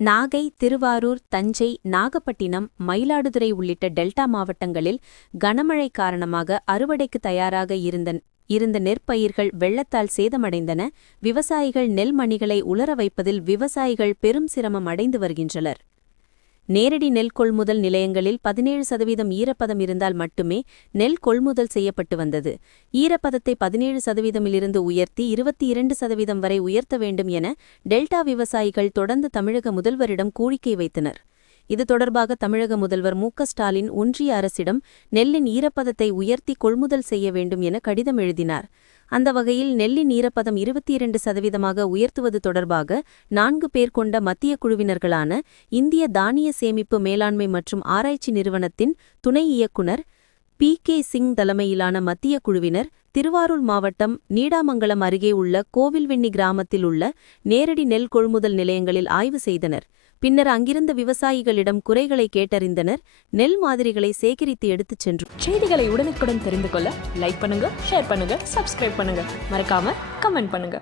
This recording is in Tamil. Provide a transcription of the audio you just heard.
நாகை திருவாரூர் தஞ்சை நாகப்பட்டினம் மயிலாடுதுறை உள்ளிட்ட டெல்டா மாவட்டங்களில் கனமழை காரணமாக அறுவடைக்கு தயாராக இருந்த இருந்த நெற்பயிர்கள் வெள்ளத்தால் சேதமடைந்தன. விவசாயிகள் நெல் மணிகளை உலர வைப்பதில் விவசாயிகள் பெரும் சிரமம் அடைந்து வருகின்றனர். நேரடி நெல் கொள்முதல் நிலையங்களில் பதினேழு சதவீதம் ஈரப்பதம் இருந்தால் மட்டுமே நெல் கொள்முதல் செய்யப்பட்டு வந்தது. ஈரப்பதத்தை பதினேழு சதவீதமிலிருந்து உயர்த்தி இருபத்தி இரண்டு சதவீதம் வரை உயர்த்த வேண்டும் என டெல்டா விவசாயிகள் தொடர்ந்து தமிழக முதல்வரிடம் கோரிக்கை வைத்தனர். இது தொடர்பாக தமிழக முதல்வர் மு. ஸ்டாலின் ஒன்றிய அரசிடம் நெல்லின் ஈரப்பதத்தை உயர்த்தி கொள்முதல் செய்ய வேண்டும் என கடிதம் எழுதினார். அந்த வகையில் நெல்லி நீரப்பதம் இருபத்தி இரண்டு சதவீதமாக உயர்த்துவது தொடர்பாக நான்கு பேர் கொண்ட மத்திய குழுவினர்களான இந்திய தானிய சேமிப்பு மேலாண்மை மற்றும் ஆராய்ச்சி நிறுவனத்தின் துணை இயக்குனர் பி கே சிங் தலைமையிலான மத்திய குழுவினர் திருவாரூர் மாவட்டம் நீடாமங்கலம் அருகே உள்ள கோவில்வெண்ணி கிராமத்தில் உள்ள நேரடி நெல் கொள்முதல் நிலையங்களில் ஆய்வு செய்தனர். பின்னர் அங்கிருந்த விவசாயிகளிடம் குறைகளை கேட்டறிந்தனர். நெல் மாதிரிகளை சேகரித்து எடுத்துச் சென்று செய்திகளை உடனுக்குடன் தெரிந்து கொள்ள லைக் பண்ணுங்க ஷேர் பண்ணுங்க சப்ஸ்கிரைப் பண்ணுங்க. மறக்காம கமெண்ட் பண்ணுங்க.